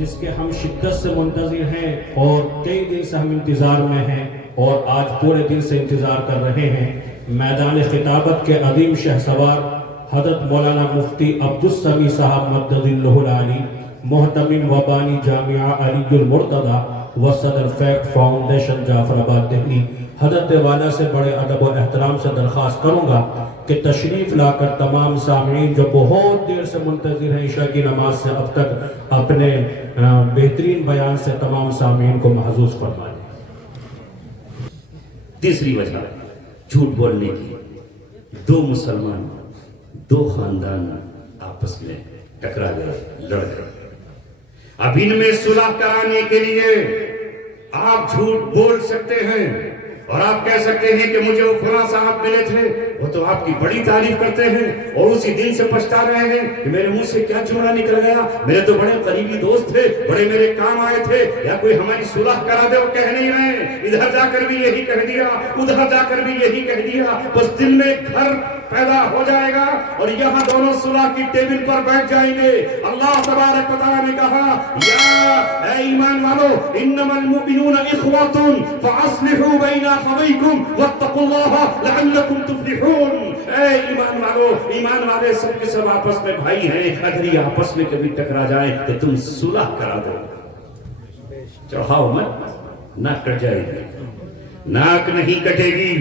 جس کے ہم شدت سے منتظر ہیں اور کئی دن سے ہم انتظار میں ہیں اور آج پورے دن سے انتظار کر رہے ہیں، میدان خطابت کے عظیم شہسوار حضرت مولانا مفتی عبدالسمیع صاحب مدد اللہ العالی، محتمم و بانی جامعہ علی المرتضیٰ و صدر فیکٹ فاؤنڈیشن جعفر آباد دہلی، حضرت والا سے بڑے ادب و احترام سے درخواست کروں گا کہ تشریف لا کر تمام سامعین جو بہت دیر سے منتظر ہیں عشاء کی نماز سے اب تک، اپنے بہترین بیان سے تمام سامعین کو محظوظ فرما دیں۔ تیسری وجہ جھوٹ بولنے کی، دو مسلمان، دو خاندان آپس میں ٹکرا گئے، لڑ گئے۔ اب ان میں صلح کرانے کے لیے آپ جھوٹ بول سکتے ہیں اور آپ کہہ سکتے ہیں کہ مجھے وہ فلاں صاحب ملے تھے، وہ تو آپ کی بڑی تعریف کرتے ہیں اور اسی دن سے پچھتا رہے ہیں کہ میرے منہ سے کیا جملہ نکل گیا، میرے تو بڑے قریبی دوست تھے، بڑے میرے کام آئے تھے، یا کوئی ہماری صلح کرا دے، وہ کہہ نہیں رہے، ادھر جا کر بھی یہی کہہ دیا، ادھر جا کر بھی یہی کہہ دیا، بس دل میں گھر پیدا ہو جائے گا اور یہاں دونوں صلح کی ٹیبل پر بیٹھ جائیں گے۔ اللہ تبارک و تعالیٰ نے کہا، یا اے ایمان والو، انما المؤمنون اخوۃ فاصلحوا بین اخویکم واتقوا اللہ لعلکم تفلحون۔ اے ایمان والو، ایمان والے سب کے سب آپس میں بھائی ہیں، اگر یہ آپس میں کبھی ٹکرا جائیں تو تم صلح کرا دو، چڑھاؤ مت، ناک کٹ جائے گی، ناک نہیں کٹے گی،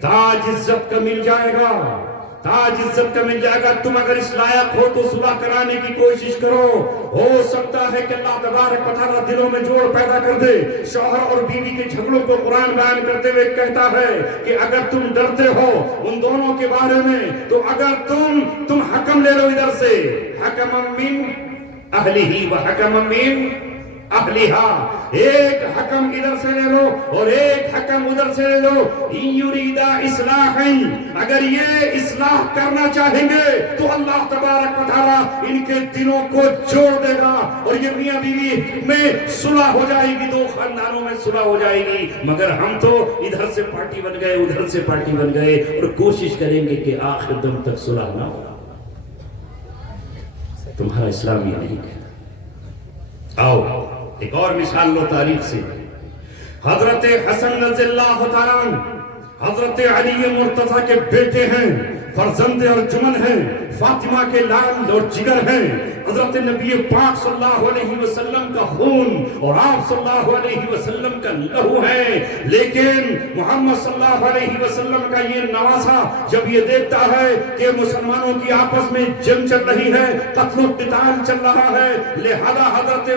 تاج عزت کا مل جائے گا، تاج عزت کا مل جائے گا۔ تم اگر اس لائق ہو تو صلح کرانے کی کوشش کرو، ہو سکتا ہے کہ اللہ تبارک و تعالیٰ دلوں میں جوڑ پیدا کر دے۔ شوہر اور بیوی کے جھگڑوں کو قرآن بیان کرتے ہوئے کہتا ہے کہ اگر تم ڈرتے ہو ان دونوں کے بارے میں تو اگر تم حکم لے لو ادھر سے، حکم من اہلہ و حکم من اہلہا، ایک حکم ادھر سے لے لو اور ایک حکم ادھر سے لے لو، ان یریدا اصلاحا، اگر یہ اصلاح کرنا چاہیں گے تو اللہ تبارک و تعالیٰ ان کے دلوں کو جوڑ دے گا اور یہ میاں بیوی میں صلح ہو جائے گی، دو خاندانوں میں صلح ہو جائے گی۔ مگر ہم تو ادھر سے پارٹی بن گئے، ادھر سے پارٹی بن گئے اور کوشش کریں گے کہ آخر دم تک صلح نہ ہو۔ تمہارا اسلام یہ نہیں کہتا۔ آؤ ایک اور مثال لو تاریخ سے، حضرت حسن رضی اللہ تعالیٰ عنہ حضرت علی مرتضیٰ کے بیٹے ہیں، فرزند ارجمن ہیں، فاطمہ کے لال اور جگر ہیں، حضرت نبی پاک صلی اللہ علیہ وسلم کا خون اور آپ صلی اللہ علیہ وسلم کا لہو ہے، لیکن محمد صلی اللہ علیہ وسلم کا یہ نواسہ جب یہ دیکھتا ہے کہ مسلمانوں کی آپس میں جنگ چل رہی ہے، قتل و قتال چل رہا ہے، لہذا حضرت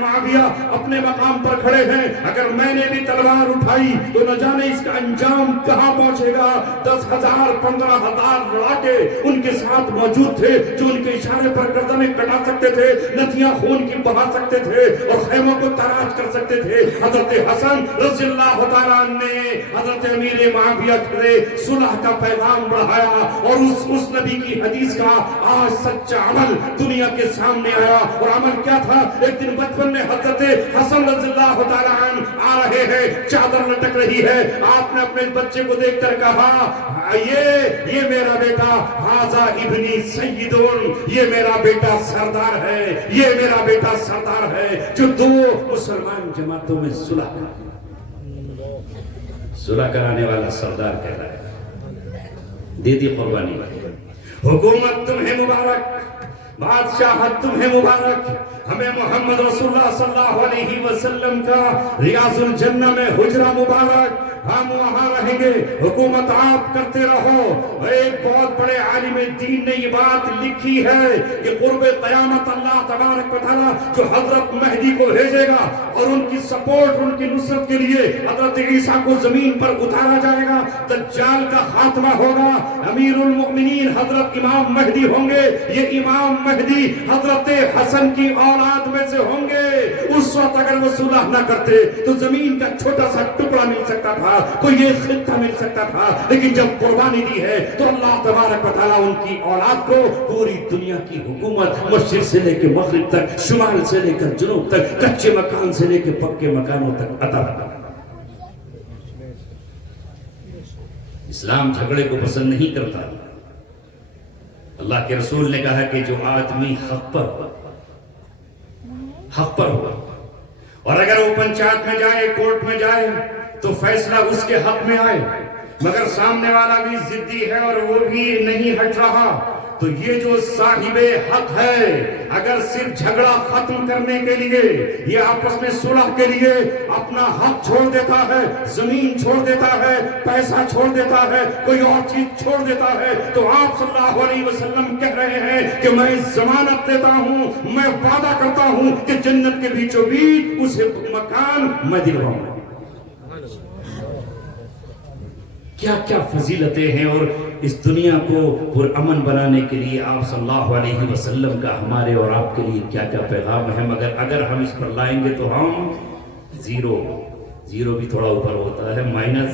معاویہ اپنے مقام پر کھڑے ہیں، اگر میں نے بھی تلوار اٹھائی تو نہ جانے اس کا انجام کہاں پہنچے گا۔ 10,000 15,000 لڑاکے ان کے ساتھ موجود تھے جو ان کے اشارے پر گردنیں کٹا سکتے تھے، ندیاں خون کی بہا سکتے تھے اور خیموں کو تاراج کر سکتے تھے۔ حضرت حسن رضی اللہ تعالیٰ نے حضرت امیر معاویہ کے صلح کا پیغام بڑھایا اور اس نبی کی حدیث کا آج سچا عمل دنیا کے سامنے آیا۔ اور عمل کیا تھا؟ ایک دن بچپن میں حضرت حسن رضی اللہ تعالیٰ عنہ آ رہے ہیں، چادر لٹک رہی ہے، آپ نے اپنے بچے کو دیکھ کر کہا، یہ میرا بیٹا، ھذا ابنی سیدون، یہ میرا بیٹا سردار ہے، یہ میرا بیٹا سردار ہے جو دو مسلمان جماعتوں میں صلح کرانے والا سردار کہلایا۔ دے دی قربانی، حکومت تمہیں مبارک، بادشاہت تمہیں مبارک، ہمیں محمد رسول اللہ صلی اللہ علیہ وسلم کا ریاض الجنہ میں حجرہ مبارک، ہم وہاں رہیں گے، حکومت آپ کرتے رہو۔ ایک بہت بڑے عالم دین نے یہ بات لکھی ہے کہ قرب قیامت اللہ تبارک و تعالیٰ جو حضرت مہدی کو بھیجے گا اور ان کی سپورٹ، ان کی نصرت کے لیے حضرت عیسیٰ کو زمین پر اتارا جائے گا، دجال کا خاتمہ ہوگا، امیر المؤمنین حضرت امام مہدی ہوں گے، یہ امام مہدی حضرت حسن کی اولاد میں سے ہوں گے۔ اس وقت اگر وہ صلح نہ کرتے تو زمین کا چھوٹا سا ٹکڑا مل سکتا تھا، کوئی ایک خطہ مل سکتا تھا، لیکن جب قربانی دی ہے تو اللہ تبارک و تعالیٰ ان کی اولاد کو پوری دنیا کی حکومت، مشرق سے لے کے مغرب تک، شمال سے لے کر جنوب تک، کچے مکان سے لے کے پکے مکانوں تک عطا کرا۔ اسلام جھگڑے کو پسند نہیں کرتا۔ اللہ کے رسول نے کہا کہ جو آدمی حق پر حق پر ہو، اور اگر وہ پنچایت میں جائے، کورٹ میں جائے تو فیصلہ اس کے حق میں آئے، مگر سامنے والا بھی ضدی ہے اور وہ بھی نہیں ہٹ رہا، تو یہ جو صاحب حق ہے اگر صرف جھگڑا ختم کرنے کے لیے یہ آپس میں صلح کے لیے اپنا حق چھوڑ دیتا ہے، زمین چھوڑ دیتا ہے، پیسہ چھوڑ دیتا ہے، کوئی اور چیز چھوڑ دیتا ہے، تو آپ صلی اللہ علیہ وسلم کہہ رہے ہیں کہ میں ضمانت دیتا ہوں، میں وعدہ کرتا ہوں کہ جنت کے بیچوں بیچ اسے مکان میں دلواؤں گا۔ کیا کیا فضیلتیں ہیں، اور اس دنیا کو پرامن بنانے کے لیے آپ صلی اللہ علیہ وسلم کا ہمارے اور آپ کے لیے کیا کیا پیغام ہے، مگر اگر ہم اس پر لائیں گے تو ہم زیرو بھی تھوڑا اوپر ہوتا ہے، مائنس،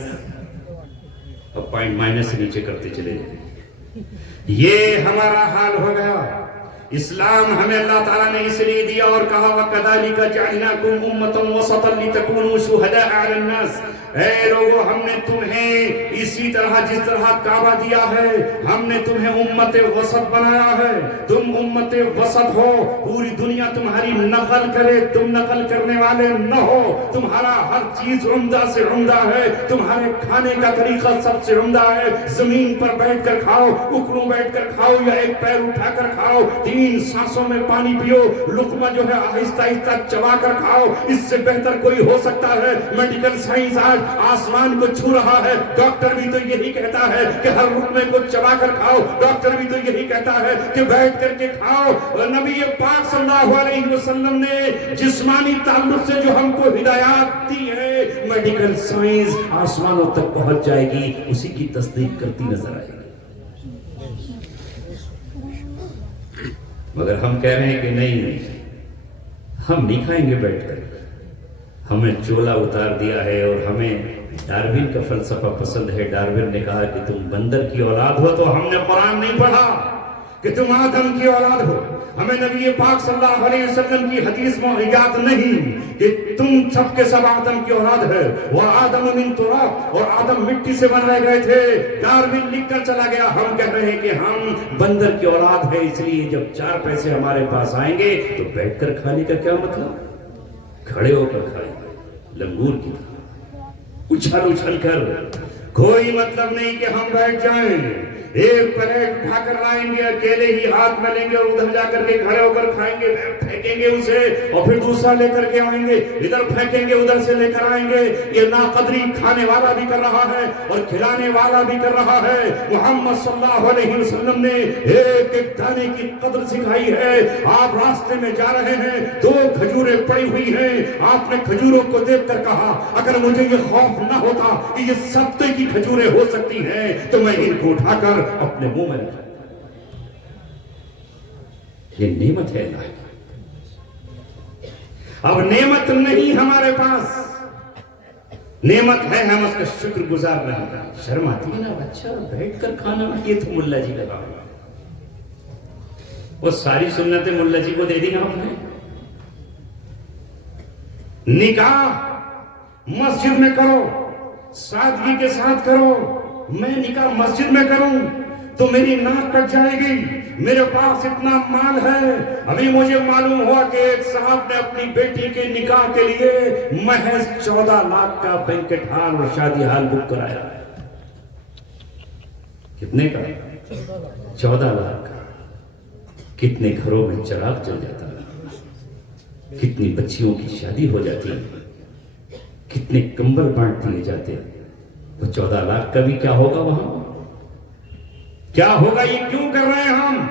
اور پوائنٹ مائنس سے نیچے کرتے چلے جائیں، یہ ہمارا حال ہو گیا۔ اسلام ہمیں اللہ تعالیٰ نے اس لیے دیا اور کہا وَكَذَلِكَ جَعَلْنَاكُمْ أُمَّةً وَسَطًا لِتَكُونُوا شُهَدَاءَ عَلَى النَّاسِ، اے لوگو ہم نے تمہیں اسی طرح جس طرح کعبہ دیا ہے ہم نے تمہیں امت وسط بنایا ہے، تم امت وسط ہو، پوری دنیا تمہاری نقل کرے، تم نقل کرنے والے نہ ہو، تمہارا ہر چیز عمدہ سے عمدہ ہے، تمہارے کھانے کا طریقہ سب سے عمدہ ہے، زمین پر بیٹھ کر کھاؤ، اکڑوں بیٹھ کر کھاؤ یا ایک پیر اٹھا کر کھاؤ، 3 سانسوں میں پانی پیو، لقمہ جو ہے آہستہ آہستہ چبا کر کھاؤ، اس سے بہتر کوئی ہو سکتا ہے؟ میڈیکل سائنس آج آسمان کو چھو رہا ہے، ڈاکٹر بھی تو یہی کہتا ہے کہ ہر لقمے کو چبا کر کھاؤ، ڈاکٹر بھی تو یہی کہتا ہے کہ بیٹھ کر کے کھاؤ۔ نبی پاک صلی اللہ علیہ وسلم نے جسمانی تعلق سے جو ہم کو ہدایات دی ہے، میڈیکل سائنس آسمانوں تک پہنچ جائے گی، اسی کی تصدیق کرتی نظر آئے گی، مگر ہم کہہ رہے ہیں کہ نہیں، ہم نہیں کھائیں گے بیٹھ کر، ہمیں چولا اتار دیا ہے، اور ہمیں ڈارون کا فلسفہ پسند ہے۔ ڈارون نے کہا کہ تم بندر کی اولاد ہو، تو ہم نے قرآن نہیں پڑھا کہ تم آدم کی اولاد ہو، ہمیں نبی پاک صلی اللہ علیہ وسلم کی حدیث میں یاد نہیں کہ تم سب کے سب آدم کی اولاد ہے، وہ آدم من تراب، اور آدم مٹی سے بنائے گئے تھے، ڈارون لکھ کر چلا گیا، ہم کہہ رہے ہیں کہ ہم بندر کی اولاد ہے، اس لیے جب 4 پیسے ہمارے پاس آئیں گے تو بیٹھ کر کھانے کا کیا مطلب، کھڑے ہو کر کھائیں گے لنگور کی طرح، اچھل اچھل کر، کوئی مطلب نہیں کہ ہم بیٹھ جائیں، ایک پلیٹ اٹھا کر لائیں گے، اکیلے ہی ہاتھ میں لیں گے اور ادھر جا کر کے کھڑے ہو کر کھائیں گے، پھینکیں گے اسے، اور پھر دوسرا لے کر کے آئیں گے، ادھر پھینکیں گے ادھر سے لے کر آئیں گے۔ یہ ناقدری کھانے والا بھی کر رہا ہے اور کھلانے والا بھی کر رہا ہے۔ محمد صلی اللہ علیہ وسلم نے ایک ایک دانے کی قدر سکھائی ہے۔ آپ راستے میں جا رہے ہیں، 2 کھجوریں پڑی ہوئی ہیں، آپ نے کھجوروں کو دیکھ کر کہا اگر مجھے یہ خوف نہ ہوتا کہ یہ سبتے کی کھجوریں ہو سکتی ہیں تو میں ان کو اٹھا کر اپنے منہ میں رکھا۔ یہ نعمت ہے اللہ کی۔ اب نعمت نہیں ہمارے پاس، نعمت ہے ہم اس کا شکر گزار رہے ہیں۔ شرم آتی ہے نا، اچھا بیٹھ کر کھانا، یہ تو ملا جی لگا ہوا، وہ ساری سنتیں ملا جی کو دے دی آپ نے۔ نکاح مسجد میں کرو، سادگی کے ساتھ کرو، میں نکاح مسجد میں کروں تو میری ناک کٹ جائے گی، میرے پاس اتنا مال ہے۔ ابھی مجھے معلوم ہوا کہ ایک صاحب نے اپنی بیٹی کے نکاح کے لیے محض 14 لاکھ کا بینکٹ ہال اور شادی ہال بک کرایا ہے۔ کتنے کا؟ 14 لاکھ کا۔ کتنے گھروں میں چراغ جل جاتا ہے، کتنی بچیوں کی شادی ہو جاتی ہے، کتنے کمبل بانٹ دیے جاتے ہیں۔ وہ 14 لاکھ کا بھی کیا ہوگا وہاں، کیا ہوگا؟ یہ کیوں کر رہے ہیں ہم؟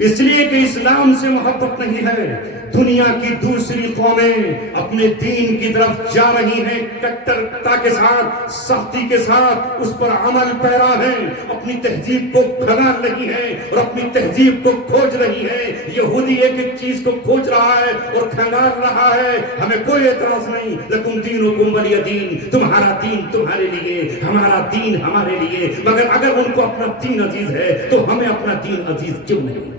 اس لیے کہ اسلام سے محبت نہیں ہے۔ دنیا کی دوسری قومیں اپنے دین کی طرف جا رہی ہیں، کٹرتا کے ساتھ، سختی کے ساتھ اس پر عمل پیرا ہیں، اپنی تہذیب کو کھنگال رہی ہیں اور اپنی تہذیب کو کھوج رہی ہیں۔ یہودی ایک ایک چیز کو کھوج رہا ہے اور کھنگال رہا ہے، ہمیں کوئی اعتراض نہیں۔ لکم دینکم ولی دین، تمہارا دین تمہارے لیے، ہمارا دین ہمارے لیے۔ مگر اگر ان کو اپنا دین عزیز ہے تو ہمیں اپنا دین عزیز کیوں نہیں؟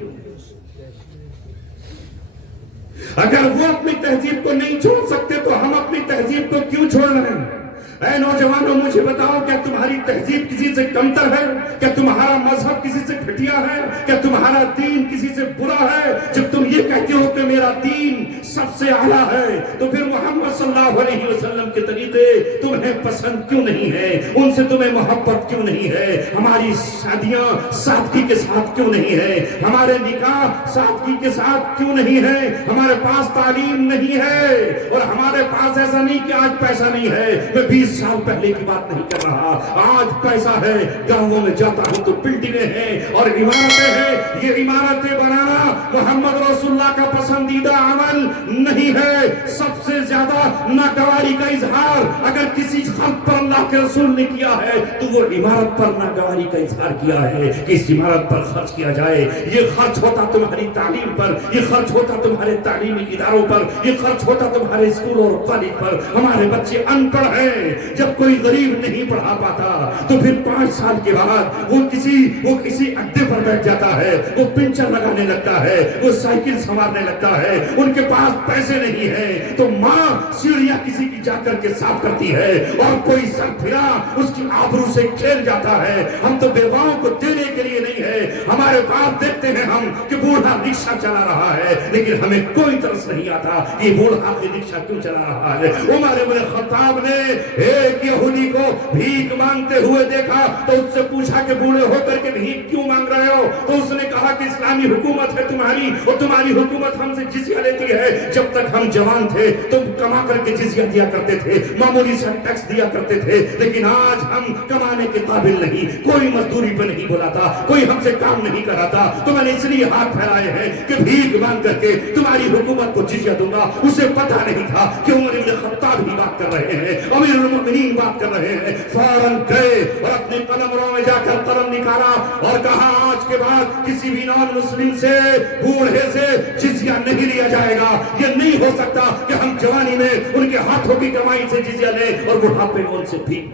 اگر وہ اپنی تہذیب کو نہیں چھوڑ سکتے تو ہم اپنی تہذیب کو کیوں چھوڑ رہے ہیں؟ اے نوجوانوں، مجھے بتاؤ، کیا تمہاری تہذیب کسی سے کمتر ہے؟ کیا تمہارا مذہب کسی سے گھٹیا ہے؟ کیا تمہارا دین کسی سے برا ہے؟ جب تم یہ کہتے ہو کہ میرا دین سب سے اعلیٰ ہے تو پھر محمد صلی اللہ علیہ وسلم کے طریقے تمہیں پسند کیوں نہیں ہے؟ ان سے تمہیں محبت کیوں نہیں ہے؟ ہماری شادیاں سادگی کے ساتھ کیوں نہیں ہے؟ ہمارے نکاح سادگی کے ساتھ کیوں نہیں ہے؟ ہمارے پاس تعلیم نہیں ہے، اور ہمارے پاس ایسا نہیں کہ آج پیسہ نہیں ہے، میں 20 سال پہلے کی بات نہیں کر رہا، آج پیسہ ہے، گاؤں میں جاتا ہوں تو بلڈنگیں ہیں اور عمارتیں ہیں۔ یہ عمارتیں بنانا محمد رسول اللہ کا پسندیدہ عمل نہیں ہے۔ سب سے زیادہ ناگواری کا اظہار اگر کسی خلق پر اللہ کے رسول نے کیا ہے تو وہ عمارت پر ناگواری کا اظہار کیا ہے کہ اس عمارت پر خرچ کیا جائے۔ یہ خرچ ہوتا تمہاری تعلیم پر، یہ خرچ ہوتا تمہارے تعلیمی اداروں پر، یہ خرچ ہوتا تمہارے اسکول اور کالج پر۔ ہمارے بچے ان پڑھ ہیں، جب کوئی غریب نہیں پڑھا پاتا تو پھر 5 سال کے بعد وہ کسی اڈے پر بیٹھ جاتا ہے، وہ پنچر لگانے لگتا ہے، وہ سائیکل سنوارنے لگتا ہے، ان کے پاس پیسے نہیں ہیں تو ماں سیڑھیاں کسی کی جا کر کے صاف کرتی ہے اور کوئی سر پھرا اس کی آبرو سے کھیل جاتا ہے۔ ہم تو بیواؤں کو دینے کے لیے نہیں ہے، ہمارے پاس دیکھتے ہیں ہم کہ بوڑھا رکشہ چلا رہا ہے لیکن ہمیں کوئی ترس نہیں آتا یہ بوڑھا رکشہ کیوں چلا رہا ہے۔ عمر بن خطاب نے ایک یہودی کو بھیک مانگتے ہوئے دیکھا تو اس سے پوچھا کہ بوڑھے ہو کر کے بھیک کیوں مانگ رہے ہو؟ تو اس نے کہا کہ اسلامی حکومت ہے تمہاری اور تمہاری حکومت ہم سے جزیہ لیتی ہے۔ جب تک ہم جوان تھے تو کما کر کے جزیہ دیا کرتے تھے، معمولی سا ٹیکس دیا کرتے تھے، لیکن آج ہم کمانے کے قابل نہیں، کوئی مزدوری پہ نہیں بلاتا، کوئی ہم سے کام نہیں کراتا، تو میں نے اس لیے ہاتھ پھیلائے ہیں کہ بھیک مانگ کر کے تمہاری حکومت کو جزیہ دوں گا۔ اسے پتہ نہیں تھا کہ عمر بن خطاب ہی بات کر رہے ہیں، امیر المؤمنین بات کر رہے ہیں۔ فوراً گئے اور اپنے قلم رو میں جا کر قلم نکالا اور کہا آج کے بعد کسی بھی نان مسلم سے، بوڑھے سے جزیہ نہیں لیا جائے گا۔ یہ نہیں ہو سکتا کہ ہم جوانی میں ان کے ہاتھوں کی کمائی سے جزیہ لیں اور بڑھاپے میں ان سے بھی۔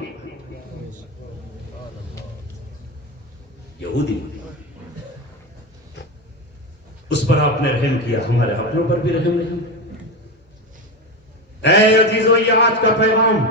یہودی اس پر آپ نے رحم کیا، ہمارے اپنوں پر بھی رحم نہیں۔ اے عزیزو، یہ آج کا پیغام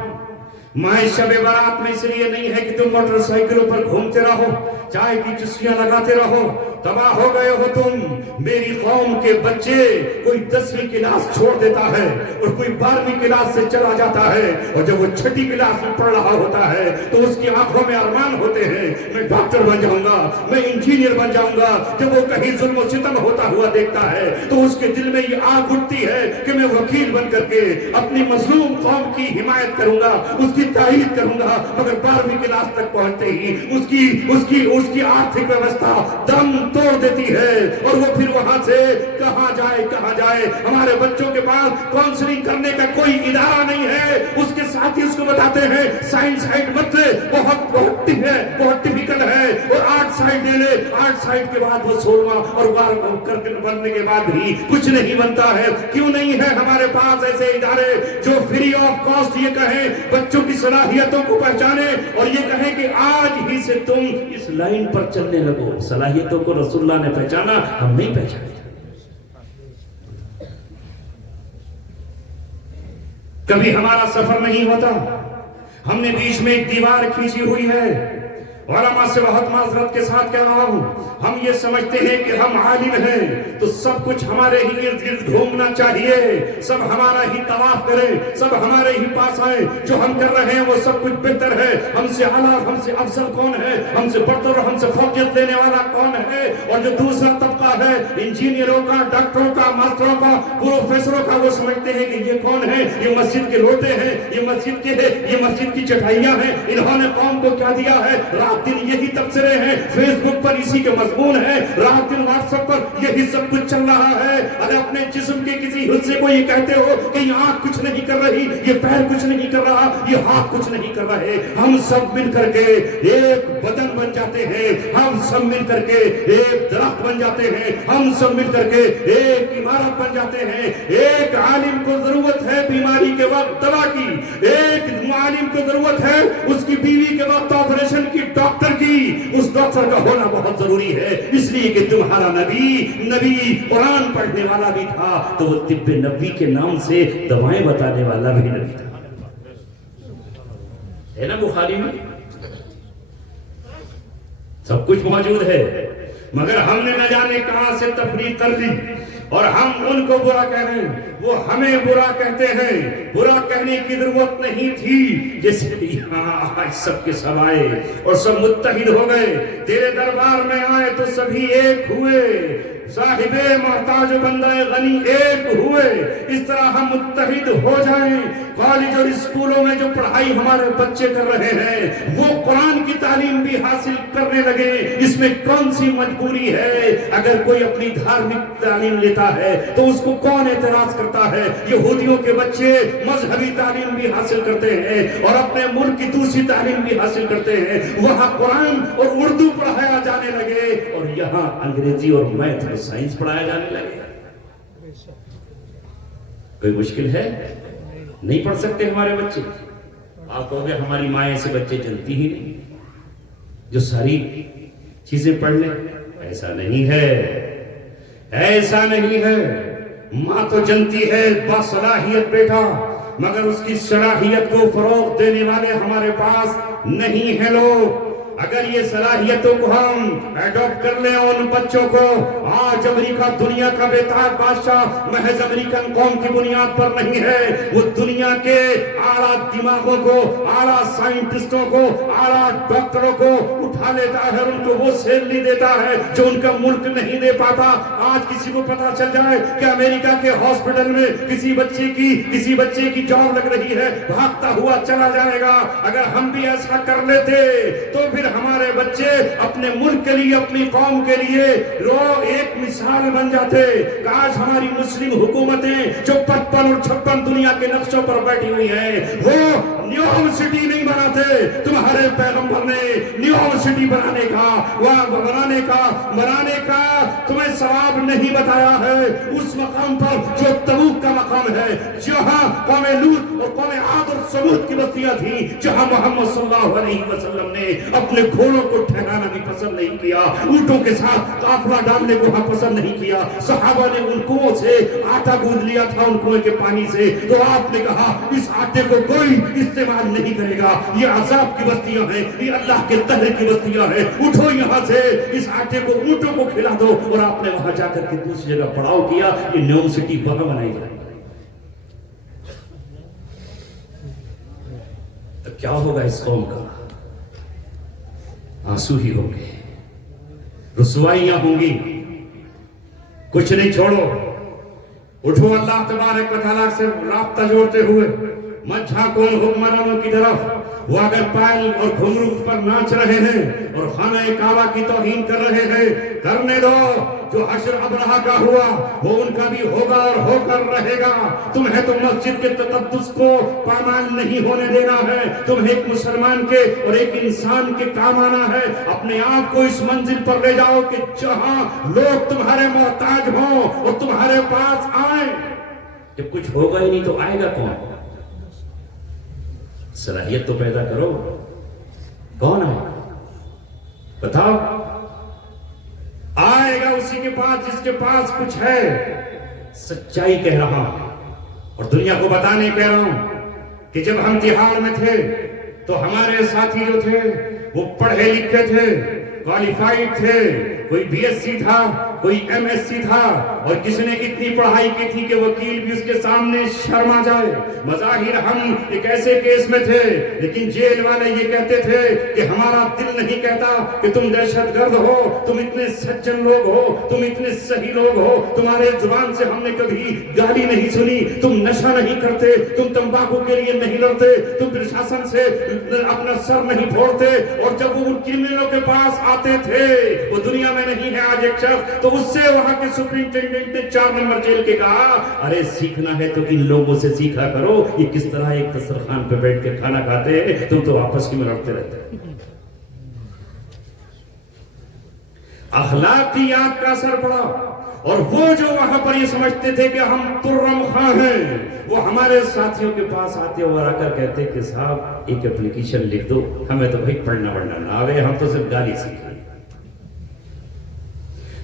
ماہ شب برات میں اس لیے نہیں ہے کہ تم موٹر سائیکلوں پر گھومتے رہو، چائے کی چسکیاں لگاتے رہو، تباہ ہو گئے ہو تم۔ میری قوم کے بچے کوئی 10ویں کلاس چھوڑ دیتا ہے اور کوئی 12ویں کلاس سے چلا جاتا ہے، اور جب وہ 6ٹھی کلاس میں پڑھ رہا ہوتا ہے تو اس کی آنکھوں میں ارمان ہوتے ہیں میں ڈاکٹر بن جاؤں گا، میں انجینئر بن جاؤں گا۔ جب وہ کہیں ظلم و ستم ہوتا ہوا دیکھتا ہے تو اس کے دل میں یہ آگ اٹھتی ہے کہ میں وکیل بن کر کے اپنی مظلوم قوم کی حمایت کروں گا، اس کی تائید کروں گا۔ مگر 12ویں کلاس تک پہنچتے ہی اس کی آرتھک ویوستھا دم توڑ دیتی ہے اور وہ پھر وہاں سے کہاں جائے۔ ہمارے بچوں کے پاس کاؤنسلنگ کرنے کا کوئی ادارہ نہیں ہے۔ اس کے ساتھ ہی اس کو بتاتے ہیں سائنس سائٹ مت لے، بہت ٹیپیکل ہے، اور 8 سائٹ لے لے۔ 8 سائٹ کے بعد وہ 16واں اور 12واں کر کے بننے کے بعد بھی کچھ نہیں بنتا ہے۔ کیوں نہیں ہے ہمارے پاس ایسے ادارے جو فری آف کاسٹ یہ کہیں بچوں کی صلاحیتوں کو پہچانے اور یہ کہیں کہ آج ہی سے تم اس لائن پر چلنے لگو۔ صلاحیتوں کو رسول اللہ نے پہچانا، ہم نہیں پہچانے۔ کبھی ہمارا سفر نہیں ہوتا، ہم نے بیچ میں ایک دیوار کھینچی ہوئی ہے۔ علماء سے بہت معذرت کے ساتھ کہہ رہا ہوں، ہم یہ سمجھتے ہیں کہ ہم عالم ہیں تو سب کچھ ہمارے ہی ارد گرد گھومنا چاہیے، سب ہمارا ہی طواف کریں، سب ہمارے ہی پاس آئیں، جو ہم کر رہے ہیں وہ سب کچھ بہتر ہے۔ ہم سے اعلیٰ، ہم سے افضل کون ہے؟ ہم سے برتر اور ہم سے فوقیت لینے والا کون ہے؟ اور جو دوسرا طبقہ ہے انجینئروں کا، ڈاکٹروں کا، ماسٹروں کا، پروفیسروں کا، وہ سمجھتے ہیں کہ یہ کون ہے؟ یہ مسجد کے لوٹے ہیں، یہ مسجد کے ہیں، یہ مسجد کی چٹائیاں ہیں، انہوں نے قوم کو کیا دیا ہے؟ رات دن یہی تبصرے ہیں، فیس بک پر اسی کے مضمون ہے، رات دن واٹس ایپ پر یہی سب کچھ چل رہا ہے۔ اگر اپنے جسم کے کسی حصے کو یہ کہتے ہو کہ یہ آنکھ کچھ نہیں کر رہی، یہ پیر کچھ نہیں کر رہا، یہ ہاتھ کچھ نہیں کر رہے، ہم سب مل کر کے ایک بدن بن جاتے ہیں، ہم سب مل کر کے ایک درخت بن جاتے ہیں، ہم سب مل کر کے ایک عمارت بن جاتے ہیں۔ ایک عالم کو ضرورت ہے بیماری کے وقت دوا کی، ایک عالم کو ضرورت ہے اس کی بیوی کے وقت آپریشن کی، ڈاکٹر کی۔ اس ڈاکٹر کا ہونا بہت ضروری ہے، اس لیے کہ تمہارا نبی قرآن پڑھنے والا بھی تھا تو وہ طب نبی کے نام سے دوائیں بتانے والا بھی نبی تھا، ہے نا؟ بخاری میں سب کچھ موجود ہے، مگر ہم نے نہ جانے کہاں سے تفریق کر لی۔ اور ہم ان کو برا کہہ رہے ہیں، وہ ہمیں برا کہتے ہیں۔ برا کہنے کی ضرورت نہیں تھی، جیسے یہاں آج سب کے سب آئے اور سب متحد ہو گئے، تیرے دربار میں آئے تو سبھی ایک ہوئے، صاحب محتاج و بندہ غنی ایک ہوئے۔ اس طرح ہم متحد ہو جائیں۔ کالج اور اسکولوں میں جو پڑھائی ہمارے بچے کر رہے ہیں وہ قرآن کی تعلیم بھی حاصل کرنے لگے، اس میں کون سی مجبوری ہے؟ اگر کوئی اپنی دھارمک تعلیم لیتا ہے تو اس کو کون اعتراض کرتا ہے؟ یہودیوں کے بچے مذہبی تعلیم بھی حاصل کرتے ہیں اور اپنے ملک کی دوسری تعلیم بھی حاصل کرتے ہیں، وہاں قرآن اور اردو پڑھایا جانے لگے اور یہاں انگریزی اور میتھ اور سائنس پڑھایا جانے لگے۔ کوئی مشکل ہے؟ نہیں پڑھ سکتے ہمارے بچے؟ آپ کہو گے ہماری ماں ایسے بچے جانتی ہی نہیں جو ساری چیزیں پڑھ لیں۔ ایسا نہیں ہے، ایسا نہیں ہے۔ ماں تو جانتی ہے باصلاحیت بیٹا، مگر اس کی صلاحیت کو فروغ دینے والے ہمارے پاس نہیں ہیں لوگ۔ اگر یہ صلاحیتوں کو ہم ایڈاپٹ کر لیں ان بچوں کو، آج امریکہ دنیا کا بے تاج بادشاہ محض امریکن قوم کی بنیاد پر نہیں ہے، وہ دنیا کے اعلیٰ دماغوں کو، اعلیٰ سائنٹسٹوں کو، اعلیٰ ڈاکٹروں کو اٹھا لیتا ہے، ان کو وہ سیلری دیتا ہے جو ان کا ملک نہیں دے پاتا۔ آج کسی کو پتا چل جائے کہ امریکہ کے ہاسپٹل میں کسی بچے کی جاب لگ رہی ہے، بھاگتا ہوا چلا جائے گا۔ اگر ہم بھی ایسا کر لیتے تو پھر ہمارے بچے اپنے ملک کے لیے، اپنی قوم کے لیے ایک مثال بن جاتے۔ کاش ہماری مسلم حکومتیں جو 55 اور 56 دنیا کے نقشوں پر بیٹھی ہوئی ہیں وہ یونیورسٹی نہیں بناتے۔ تمہارے پیغمبر نے یونیورسٹی بنانے کا تمہیں ثواب نہیں بتایا ہے۔ اس مقام پر جو تبوک کا مقام ہے، جہاں قوم لوط اور قوم عاد اور ثمود کی بستیاں تھیں، جہاں محمد صلی اللہ علیہ وسلم نے اپنے گھوڑوں کو ٹھہرانا بھی پسند نہیں کیا، اونٹوں کے ساتھ قافلہ ڈالنے کو پسند نہیں کیا، صحابہ نے ان کنویں سے آٹا گوندھ لیا تھا، ان کنویں کے پانی سے، تو آپ نے کہا اس آٹے کو کوئی استعمال نہیں کرے گا، یہ عذاب کی بستیاں ہیں، یہ اللہ کے قہر کی بستیاں ہیں، اٹھو یہاں سے، اس آٹے کو اونٹوں کو کھلا دو۔ اور آپ نے وہاں جا کر کے دوسری جگہ پڑاؤ کیا، یہ یونیورسٹی وہاں بنائی جائے۔ تو کیا ہوگا اس قوم کا؟ آنسو ہی ہوں گے، رسوائیاں ہوں گی۔ کچھ نہیں، چھوڑو، اٹھو اللہ تبارک و تعالیٰ سے رابطہ جوڑتے ہوئے مت جھانکو ان حکمرانوں کی طرف، وہ اگر پائل اور گھنگرو پر ناچ رہے ہیں اور خانہ کعبہ کی توہین کر رہے ہیں، کرنے دو۔ جو حشر ابرہہ کا ہوا وہ ان کا بھی ہوگا اور ہو کر رہے گا۔ تمہیں تو مسجد کے تقدس کو پامال نہیں ہونے دینا ہے، تمہیں ایک مسلمان کے اور ایک انسان کے کام آنا ہے۔ اپنے آپ کو اس منزل پر لے جاؤ کہ جہاں لوگ تمہارے محتاج ہوں اور تمہارے پاس آئیں۔ جب کچھ ہوگا ہی نہیں تو آئے گا کون؟ صلاحیت تو پیدا کرو، کون آئے بتاؤ؟ آئے گا اسی کے پاس جس کے پاس کچھ ہے۔ سچائی کہہ رہا ہوں اور دنیا کو بتانے کہہ رہا ہوں کہ جب ہم تہاڑ میں تھے تو ہمارے ساتھی جو تھے وہ پڑھے لکھے تھے، کوالیفائڈ تھے، کوئی بی ایس سی تھا، کوئی ایم ایس سی تھا، اور کسی نے اتنی پڑھائی کی تھی کہ وکیل بھی اس کے سامنے شرما جائے۔ بظاہر ہم ایک ایسے کیس میں تھے، لیکن جیل والے یہ کہتے تھے کہ ہمارا دل نہیں کہتا کہ تم دہشت گرد ہو، تم اتنے سجن لوگ ہو، تم اتنے صحیح لوگ ہو، تمہارے زبان سے ہم نے کبھی گالی نہیں سنی، تم نشہ نہیں کرتے، تم تمباکو کے لیے نہیں لڑتے، تم پرشاسن سے اپنا سر نہیں پھوڑتے۔ اور جب وہ ان کرمنلوں کے پاس آتے تھے، وہ دنیا میں نہیں ہے آج ایک شخص، تو اس سے وہاں کے سپرنٹینڈنٹ نے 4 نمبر جیل کے کہا، ارے سیکھنا ہے تو ان لوگوں سے سیکھا کرو، یہ کس طرح ایک دسترخوان پہ بیٹھ کے کھانا کھاتے ہیں، تم تو آپس میں لڑتے رہتے ہیں۔ اخلاقیات کا اثر پڑا، اور وہ جو وہاں پر یہ سمجھتے تھے کہ ہم ترم خواہ ہیں، وہ ہمارے ساتھیوں کے پاس آتے اور آ کر کہتے کہ صاحب ایک اپلیکیشن لکھ دو، ہمیں تو بھائی پڑھنا نہ آوے، ہم تو صرف گالی سیکھیں۔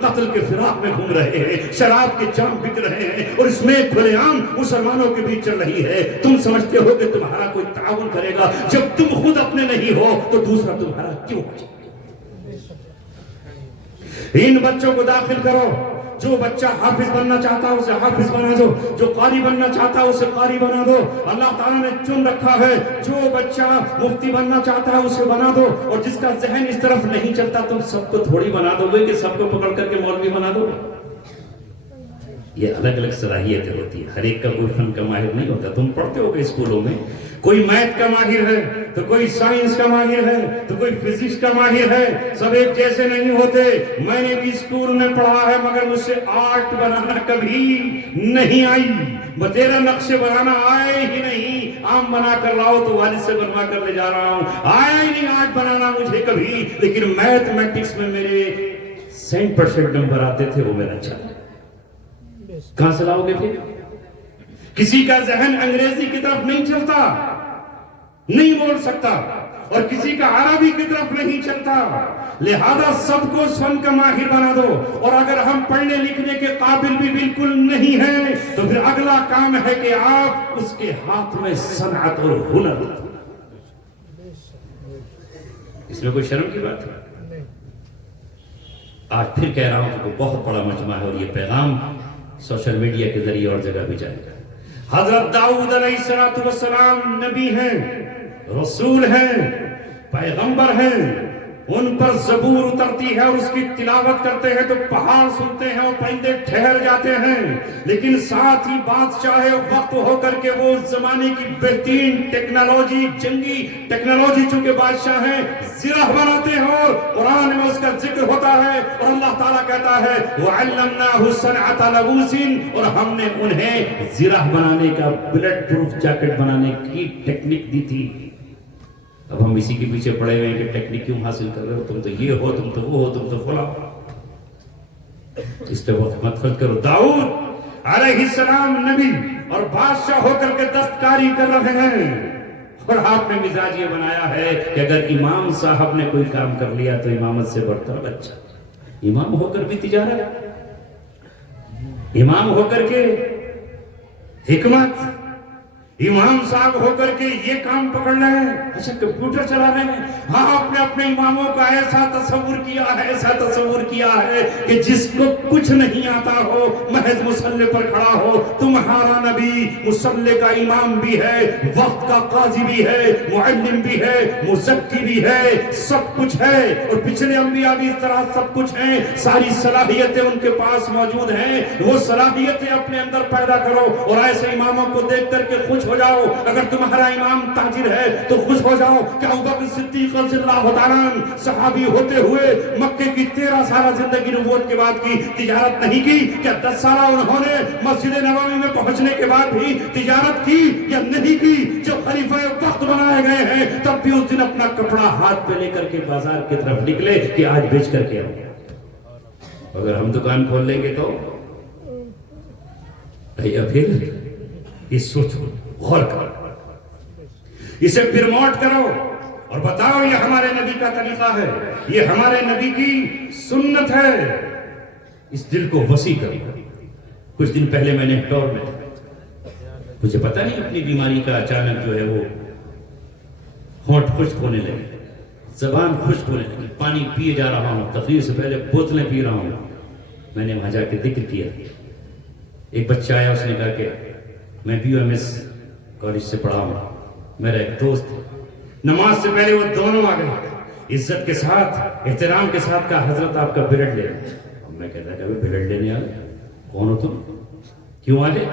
قتل کے فراق میں گھوم رہے ہیں, شراب کے جام بک رہے ہیں, اور اس میں کھلے عام مسلمانوں کے بیچ چل رہی ہے. تم سمجھتے ہو کہ تمہارا کوئی تعاون کرے گا؟ جب تم خود اپنے نہیں ہو تو دوسرا تمہارا کیوں ہو؟ ان بچوں کو داخل کرو. جو بچہ حافظ بننا چاہتا ہے اسے حافظ بنا دو, جو قاری بننا چاہتا ہے اسے قاری بنا دو. اللہ تعالیٰ نے چن رکھا ہے, جو بچہ مفتی بننا چاہتا ہے اسے بنا دو, اور جس کا ذہن اس طرف نہیں چلتا تم سب کو تھوڑی بنا دو گے کہ سب کو پکڑ کر کے مولوی بنا دو. یہ الگ الگ صلاحیتیں ہوتی ہیں, ہر ایک کا کوئی فن کا ماہر نہیں ہوتا. تم پڑھتے ہو کہ اسکولوں میں کوئی میتھ کا ماہر ہے, تو کوئی سائنس کا ماہر ہے, تو کوئی فزکس کا ماہر ہے. سب ایک جیسے نہیں ہوتے. میں نے بھی اسکول میں پڑھا ہے مگر مجھ سے آرٹ بنانا کبھی نہیں آئی. تیرا نقش بنانا آئے ہی نہیں. آم بنا کر لاؤ تو والد سے بنوا کر لے جا رہا ہوں, آیا ہی نہیں آرٹ بنانا مجھے کبھی. لیکن میتھمیٹکس میں میرے 100% نمبر آتے تھے, وہ میرا اچھا تھا. کہاں سے لاؤ گے پھر؟ کسی کا ذہن انگریزی کی طرف نہیں چلتا, نہیں بول سکتا, اور کسی کا عربی کی طرف نہیں چلتا. لہذا سب کو فن کا ماہر بنا دو. اور اگر ہم پڑھنے لکھنے کے قابل بھی بالکل نہیں ہیں تو پھر اگلا کام ہے کہ آپ اس کے ہاتھ میں صنعت اور ہنر. اس میں کوئی شرم کی بات ہے؟ آج پھر کہہ رہا ہوں کہ کوئی بہت بڑا مجمع ہے, اور یہ پیغام سوشل میڈیا کے ذریعے اور جگہ بھی جائے گا. حضرت داؤد علیہ السلام نبی ہیں, رسول ہیں, پیغمبر ہیں. ان پر زبور اترتی ہے اور اس کی تلاوت کرتے ہیں تو پہاڑ سنتے ہیں اور پرندے ٹھہر جاتے ہیں. لیکن ساتھ ہی بادشاہ وقت ہو کر کے وہ زمانے کی بہترین ٹیکنالوجی, جنگی ٹیکنالوجی چونکہ بادشاہ ہیں, زرہ بناتے ہیں, اور قرآن میں اس کا ذکر ہوتا ہے. اور اللہ تعالیٰ کہتا ہے وَعَلَّمْنَاهُ صَنْعَةَ لَبُوسٍ, اور ہم نے انہیں زرہ بنانے کا, بلٹ پروف جیکٹ بنانے کی ٹیکنیک دی تھی. اب ہم اسی کے پیچھے پڑے ہوئے ہیں کہ ٹیکنیک کیوں حاصل کر رہے ہو, تم تو یہ ہو, تم تو وہ ہو, تم تو فلاں. اس پہ وقت مت خرچ کرو. داؤد علیہ السلام نبی اور بادشاہ ہو کر کے دستکاری کر رہے ہیں, اور آپ نے مزاج یہ بنایا ہے کہ اگر امام صاحب نے کوئی کام کر لیا تو امامت سے بڑھتا اچھا. امام ہو کر بھی تجارت, امام ہو کر کے حکمت, امام صاحب ہو کر کے یہ کام پکڑ رہے ہیں, اچھا کمپیوٹر چلا رہے ہیں. ہاں, آپ نے اپنے اماموں کا ایسا تصور کیا ہے, ایسا تصور کیا ہے کہ جس کو کچھ نہیں آتا ہو محض مصلی پر کھڑا ہو. تمہارا نبی مصلی کا امام بھی ہے, وقت کا قاضی بھی ہے, معلم بھی ہے, مزکی بھی ہے, سب کچھ ہے. اور پچھلے انبیاء بھی اس طرح سب کچھ ہیں. ساری صلاحیتیں ان کے پاس موجود ہیں. وہ صلاحیتیں اپنے اندر پیدا کرو, اور ایسے اماموں کو دیکھ کر کے خوش ہو جاؤ. اگر تمہارا امام تاجر ہے تو خوش ہو جاؤ کہ ابوبکر صدیق رضی اللہ تعالیٰ صحابی ہوتے ہوئے مکے کی 13 سالہ زندگی نبوت کے بعد کی تجارت نہیں کی. کیا 10 سالہ انہوں نے مسجد نبوی میں پہنچنے کے بعد بھی تجارت کی یا نہیں کی؟ جب خلیفہ وقت بنائے گئے ہیں تب بھی اس دن اپنا کپڑا ہاتھ پہ لے کر کے بازار کی طرف نکلے کہ آج بیچ کر کے آؤ. اگر ہم دکان کھول لیں گے تو پھر یہ سوچو, غور کرو, اسے پروموٹ کرو اور بتاؤ یہ ہمارے نبی کا طریقہ ہے, یہ ہمارے نبی کی سنت ہے. اس دل کو وسیع کرو. کچھ دن پہلے میں نے ٹور میں تھا, مجھے پتا نہیں اپنی بیماری کا اچانک جو ہے وہ ہونٹ خشک ہونے لگے, زبان خشک ہونے لگی, پانی پیے جا رہا ہوں, تقریر سے پہلے بوتلیں پی رہا ہوں. میں نے وہاں جا کے ذکر کیا. ایک بچہ آیا, اس نے کہا کہ میں BUMS کالج سے پڑھا ہوں, میرا ایک دوست. نماز سے پہلے وہ دونوں آ گئے, عزت کے ساتھ, احترام کے ساتھ کہا حضرت آپ کا بلڈ لے لیں. میں کہتا کہ بلڈ لینے آ گئے, کون ہو تم, کیوں آ گئے؟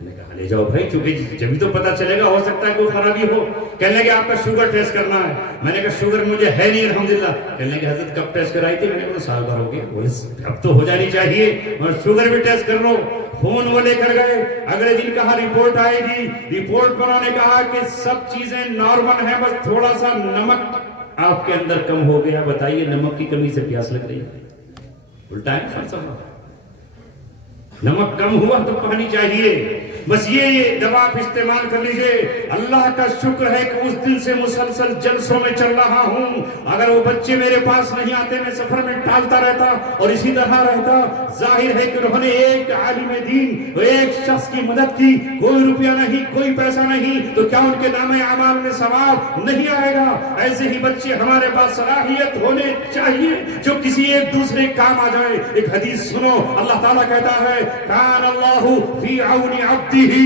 میں نے کہا لے جاؤ بھائی, چونکہ جبھی تو پتا چلے گا, ہو سکتا ہے کوئی خرابی ہو. کہنے لگے آپ کا شوگر ٹیسٹ کرنا ہے. میں نے کہا شوگر مجھے ہے نہیں الحمدللہ. کہنے لگے حضرت کب ٹیسٹ کرائی تھی؟ میں نے کہا سال بھر ہو گیا. اب تو ہو جانی چاہیے, اور شوگر بھی ٹیسٹ کر لو. فون وہ لے کر گئے. اگلے دن کہا رپورٹ آئے گی. رپورٹ پر انہوں نے کہا کہ سب چیزیں نارمل ہیں, بس تھوڑا سا نمک آپ کے اندر کم ہو گیا. بتائیے نمک کی کمی سے پیاس لگ رہی ہے؟ الٹا ہے فلسفہ. نمک کم ہوا تو پانی چاہیے. بس یہ دوا آپ استعمال کر لیجئے. اللہ کا شکر ہے کہ اس دن سے مسلسل جلسوں میں چل رہا ہوں. اگر وہ بچے میرے پاس نہیں آتے میں سفر میں ٹالتا رہتا اور اسی طرح رہتا. ظاہر ہے کہ انہوں نے ایک عالم دین ایک شخص کی مدد کی, کوئی روپیہ نہیں کوئی پیسہ نہیں, تو کیا ان کے نام اعمال میں ثواب نہیں آئے گا؟ ایسے ہی بچے ہمارے پاس صلاحیت ہونے چاہیے جو کسی ایک دوسرے کام آ جائے. ایک حدیث سنو, اللہ تعالیٰ کہتا ہے کان اللہ فی عون عبدہ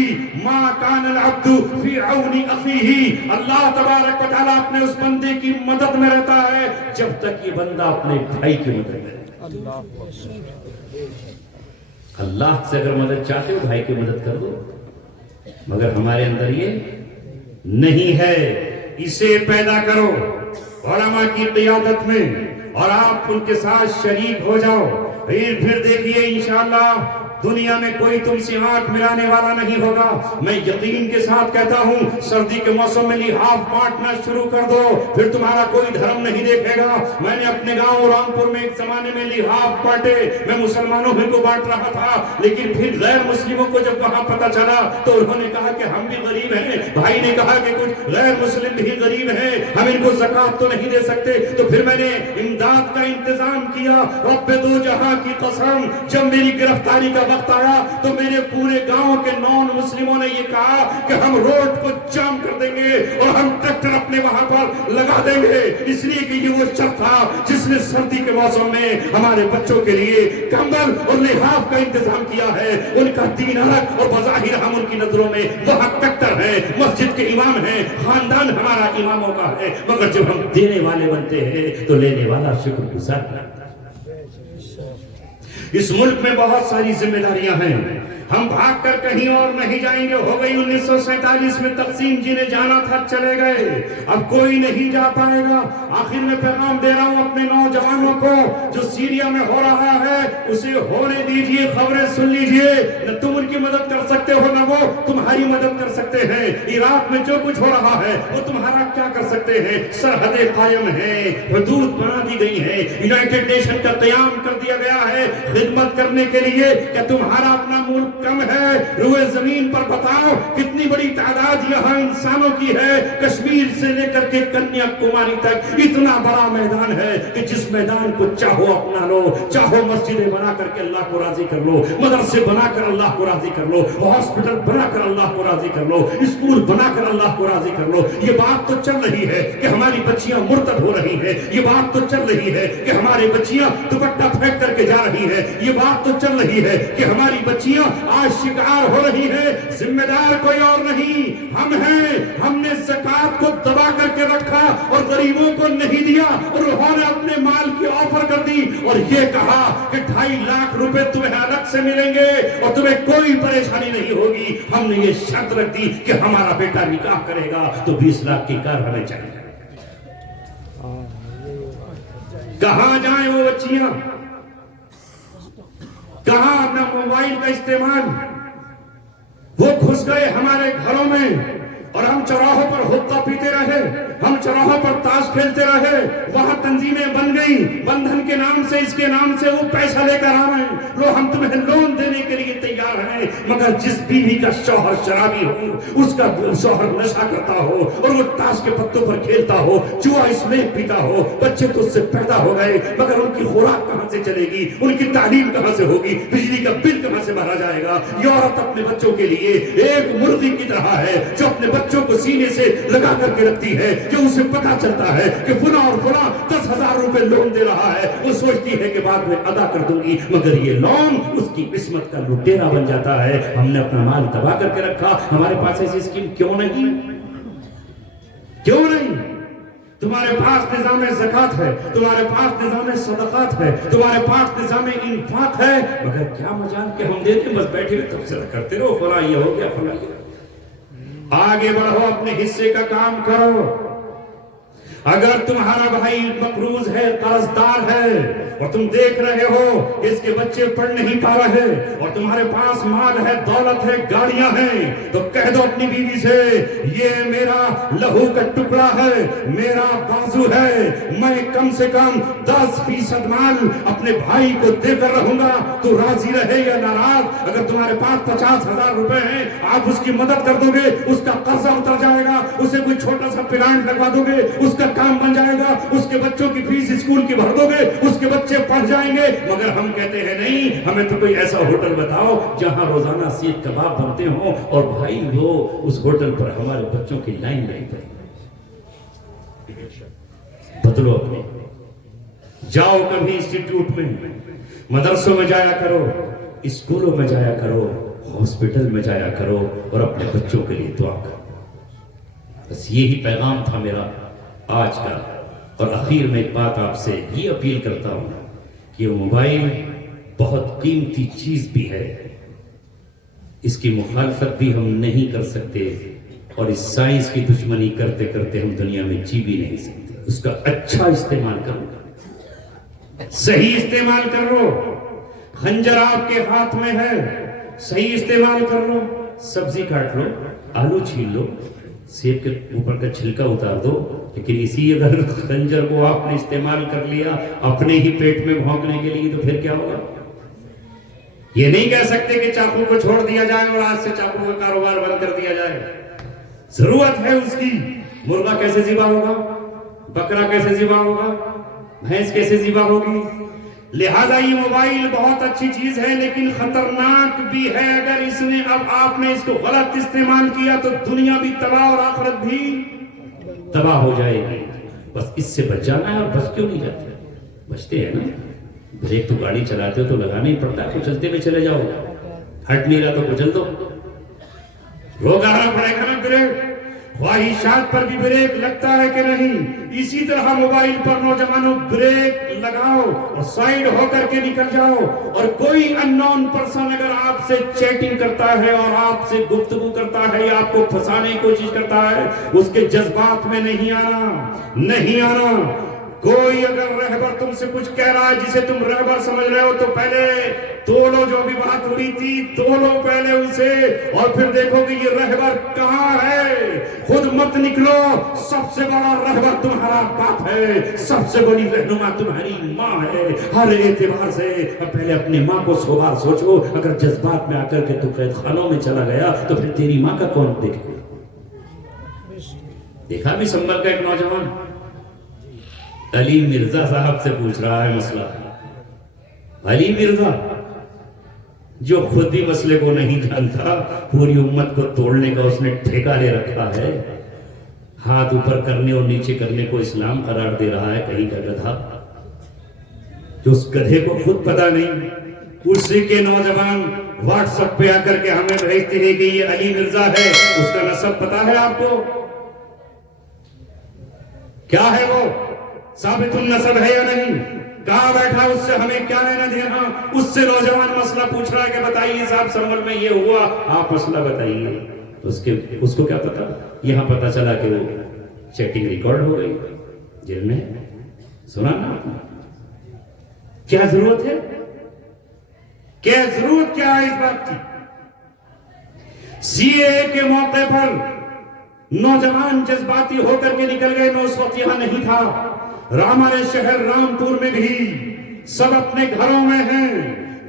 ما کان العبد فی عون اخیہ. اللہ تبارک و تعالیٰ اپنے اس بندے کی مدد میں رہتا ہے جب تک یہ بندہ اپنے بھائی کی مدد میں رہتا. اللہ سے اگر مدد چاہتے ہو بھائی کی مدد کر دو, مگر ہمارے اندر یہ نہیں ہے. اسے پیدا کرو علماء کی قیادت میں اور آپ ان کے ساتھ شریک ہو جاؤ. پھر دیکھیے انشاءاللہ دنیا میں کوئی تم سے آنکھ ملانے والا نہیں ہوگا. میں یقین کے ساتھ کہتا ہوں سردی کے موسم میں لحاف بانٹنا شروع کر دو, پھر تمہارا کوئی دھرم نہیں دیکھے گا. میں نے اپنے گاؤں رامپور میں ایک زمانے میں لحاف بانٹے. میں مسلمانوں ہی کو بانٹ رہا تھا, لیکن پھر غیر مسلموں کو جب وہاں پتہ چلا تو انہوں نے کہا کہ ہم بھی غریب ہیں. بھائی نے کہا کہ کچھ غیر مسلم بھی غریب ہیں, ہم ان کو زکوٰۃ تو نہیں دے سکتے. تو پھر میں نے امداد کا انتظام کیا. رب دو جہاں کی قسم, جب میری گرفتاری کا وقت آیا تو میرے پورے گاؤں کے نان مسلموں نے یہ کہا کہ ہم روڈ کو جام کر دیں گے اور ہم ٹریکٹر اپنے وہاں پر لگا دیں گے, اس لیے کہ یہ وہ شخص تھا جس نے سردی کے موسم میں ہمارے بچوں کے لیے کمبل اور لحاف کا انتظام کیا ہے. ان کا دین الگ اور بظاہر ہم ان کی نظروں میں وہاں ٹریکٹر ہے, مسجد کے امام ہیں, خاندان ہمارا اماموں کا ہے, مگر جب ہم دینے والے بنتے ہیں تو لینے والا شکر گزار کرتا ہے. اس ملک میں بہت ساری ذمہ داریاں ہیں, ہم بھاگ کر کہیں اور نہیں جائیں گے. ہو گئی 1947 میں تقسیم, جنہیں جانا تھا چلے گئے, اب کوئی نہیں جا پائے گا. آخر میں پیغام دے رہا ہوں اپنے نوجوانوں کو, جو سیریا میں ہو رہا ہے اسے ہونے دیجئے, خبریں سن لیجئے. نہ تم ان کی مدد کر سکتے ہو نہ وہ تمہاری مدد کر سکتے ہیں. عراق میں جو کچھ ہو رہا ہے وہ تمہارا کیا کر سکتے ہیں؟ سرحدیں قائم ہیں, حدود بنا دی گئی ہیں, یونائٹڈ نیشن کا قیام کر دیا گیا ہے خدمت کرنے کے لیے. کیا تمہارا اپنا ملک کم ہے؟ روئے زمین پر بتاؤ کتنی بڑی تعداد یہاں انسانوں کی ہے. کشمیر سے لے کر کے کنیا کماری تک اتنا بڑا میدان ہے کہ جس میدان کو چاہو اپنا لو, چاہو مسجدیں بنا کر کے اللہ کو راضی کر لو, مدرسے بنا کر اللہ کو راضی کر لو, ہاسپٹل بنا کر اللہ کو راضی کر لو, اسکول بنا کر اللہ کو راضی کر لو. یہ بات تو چل رہی ہے کہ ہماری بچیاں مرتد ہو رہی ہیں, یہ بات تو چل رہی ہے کہ ہماری بچیاں دوپٹہ پھینک کر کے جا رہی ہیں, یہ بات تو چل رہی ہے کہ ہماری بچیاں آج شکار ہو رہی ہے. ذمہ دار کوئی اور نہیں, ہم ہیں. ہم نے زکوٰۃ کو دبا کر کے رکھا اور غریبوں کو نہیں دیا, اور انہوں نے اپنے مال کی آفر کر دی اور یہ کہا کہ 2.5 لاکھ روپے تمہیں الگ سے ملیں گے اور تمہیں کوئی پریشانی نہیں ہوگی. ہم نے یہ شرط رکھ دی کہ ہمارا بیٹا نکاح کرے گا تو 20 لاکھ کی کار ہمیں چاہیے. کہاں جائیں وہ بچیاں؟ کہاں اپنا موبائل کا استعمال؟ وہ گھس گئے ہمارے گھروں میں اور ہم چوراہوں پر حقہ پیتے رہے, ہم چوراہوں پر تاش کھیلتے رہے. وہاں تنظیمیں بن گئی, بندھن کے نام سے, اس کے نام سے وہ پیسہ لے کر آ رہے ہیں. لو ہم تمہیں لون دینے کے لیے تیار ہیں, مگر جس بیوی کا شوہر شرابی ہو, اس کا شوہر نشہ کرتا ہو اور وہ تاش کے پتوں پر کھیلتا ہو, جوا اسمیک پیتا ہو, بچے تو اس سے پیدا ہو گئے مگر ان کی خوراک کہاں سے چلے گی, ان کی تعلیم کہاں سے ہوگی, بجلی کا بل کہاں سے بھرا جائے گا. یہ عورت اپنے بچوں کے لیے ایک مرغی کی طرح ہے جو اپنے بچوں کو سینے سے لگا کر کے رکھتی ہے, کہ اسے پتا چلتا ہے کہ فلاں اور فلاں 10,000 روپے لون دے رہا ہے, وہ سوچتی ہے کہ بعد میں ادا کر دوں گی, مگر یہ لون اس کی قسمت کا لٹیرا بن جاتا ہے. ہم نے اپنا مال تباہ کر کے رکھا. ہمارے پاس ایسی اسکیم کیوں نہیں؟ کیوں نہیں؟ تمہارے پاس نظام زکوٰۃ ہے, تمہارے پاس نظام صدقات ہے, تمہارے پاس نظام انفاق ہے, مگر کیا مجال کہ ہم دیتے بس بیٹھے ہوئے تبصرہ کرتے رہو, فلاں یہ ہو گیا, فلاں یہ. آگے بڑھو, اپنے حصے کا کام کرو. اگر تمہارا بھائی مقروض ہے، قرض دار ہے، اور تم دیکھ رہے ہو کہ اس کے بچے پڑھ نہیں پا رہے، اور تمہارے پاس مال ہے، دولت ہے، گاڑیاں ہیں، تو کہہ دو اپنی بیوی سے، یہ میرا لہو کا ٹکڑا ہے، میرا بازو ہے، میں کم سے کم 10% مال اپنے بھائی کو دے کر رہوں گا، تو راضی رہے یا ناراض؟ اگر تمہارے پاس 50,000 روپے ہیں، آپ اس کی مدد کر دو گے، اس کا قرضہ اتر جائے گا، اسے کوئی چھوٹا سا پلانٹ لگوا دو گے، اس کا کام بن جائے گا، اس کے بچوں کی فیس اسکول کی بھر دو گے، اس کے بچے پڑھ جائیں گے۔ مگر ہم کہتے ہیں نہیں، ہمیں تو کوئی ایسا ہوٹل بتاؤ جہاں روزانہ سیخ کباب بنتے ہوں، اور بھائی وہ اس ہوٹل پر ہمارے بچوں کی لائن نہیں پڑے۔ بدلو اپنے، جاؤ کبھی انسٹیٹیوٹ میں، مدرسوں میں جایا کرو، اسکولوں میں جایا کرو، ہاسپٹل میں جایا کرو، اور اپنے بچوں کے لیے دعا کرو۔ بس یہی پیغام تھا میرا آج کا۔ اور اخیر میں ایک بات آپ سے یہ اپیل کرتا ہوں کہ موبائل بہت قیمتی چیز بھی ہے، اس کی مخالفت بھی ہم نہیں کر سکتے، اور اس سائنس کی دشمنی کرتے کرتے ہم دنیا میں جی بھی نہیں سکتے۔ اس کا اچھا استعمال کرو، صحیح استعمال کر لو، خنجر آپ کے ہاتھ میں ہے، صحیح استعمال کر لو، سبزی کاٹ لو، آلو چھیل لو، سیب کے اوپر کا چھلکا اتار دو، لیکن اسی اگر خنجر کو آپ نے استعمال کر لیا اپنے ہی پیٹ میں بھونکنے کے لیے، تو پھر کیا ہوگا؟ یہ نہیں کہہ سکتے کہ چاقو کو چھوڑ دیا جائے اور آج سے چاقو کا کاروبار بند کر دیا جائے۔ ضرورت ہے اس کی۔ مرغا کیسے ذبح ہوگا؟ بکرا کیسے ذبح ہوگا؟ بھینس کیسے ذبح ہوگی؟ لہذا یہ موبائل بہت اچھی چیز ہے، لیکن خطرناک بھی ہے۔ اگر اس نے آپ نے اس کو غلط استعمال کیا تو دنیا بھی تباہ اور آخرت بھی تباہ ہو جائے گی۔ بس اس سے بچ جانا ہے۔ اور بچ کیوں نہیں جاتے؟ بچتے ہیں نا، بریک تو گاڑی چلاتے ہو تو لگانا ہی پڑتا ہے، تو چلتے میں چلے جاؤ، ہٹ نہیں رہا تو کچل دو، روکنا پڑے گا نا بریک۔ خواہشات پر بھی بریک لگتا ہے کہ نہیں؟ اسی طرح موبائل پر نوجوانوں بریک لگاؤ اور سائیڈ ہو کر کے نکل جاؤ۔ اور کوئی ان نون پرسن اگر آپ سے چیٹنگ کرتا ہے اور آپ سے گفتگو کرتا ہے یا آپ کو پھنسانے کی کوشش کرتا ہے، اس کے جذبات میں نہیں آنا۔ کوئی اگر رہبر تم سے کچھ کہہ رہا ہے جسے تم رہبر سمجھ رہے ہو، تو پہلے تولو، جو بھی بات ہوئی تھی تولو پہلے اسے، اور پھر دیکھو کہ یہ رہبر کہاں ہے۔ خود مت نکلو، سب سے بڑا رہبر تمہارا باپ ہے، سب سے بڑی رہنما تمہاری ماں ہے۔ ہر اعتبار سے پہلے اپنے ماں کو 100 بار سوچو۔ اگر جذبات میں آ کر کے تو قید خانوں میں چلا گیا تو پھر تیری ماں کا کون دیکھے؟ دیکھا بھی سنبھل کا ایک نوجوان علی مرزا صاحب سے پوچھ رہا ہے مسئلہ۔ علی مرزا جو خود بھی مسئلے کو نہیں جانتا، پوری امت کو توڑنے کا اس نے ٹھیکہ لے رکھا ہے، ہاتھ اوپر کرنے اور نیچے کرنے کو اسلام قرار دے رہا ہے، کہیں کا گدھا جو اس گدھے کو خود پتا نہیں، اسی کے نوجوان واٹس ایپ پہ آ کر کے ہمیں بھیجتے ہیں کہ یہ علی مرزا ہے، اس کا نسب پتا ہے آپ کو؟ کیا ہے وہ؟ ثابت النسب ہے یا نہیں؟ کہاں بیٹھا؟ اس سے ہمیں کیا لینا دینا؟ اس سے نوجوان مسئلہ پوچھ رہا ہے کہ بتائیے صاحب سنبھل میں یہ ہوا، آپ مسئلہ بتائیے۔ اس کو کیا پتا؟ یہاں پتا چلا کہ وہ چیٹنگ ریکارڈ ہو گئی، جیل میں۔ سنا نا؟ کیا ضرورت ہے؟ کیا ضرورت کیا ہے اس بات کی؟ سی اے کے موقع پر نوجوان جذباتی ہو کر کے نکل گئے۔ میں اس وقت یہاں نہیں تھا۔ ہمارے شہر رامپور میں بھی سب اپنے گھروں میں ہیں،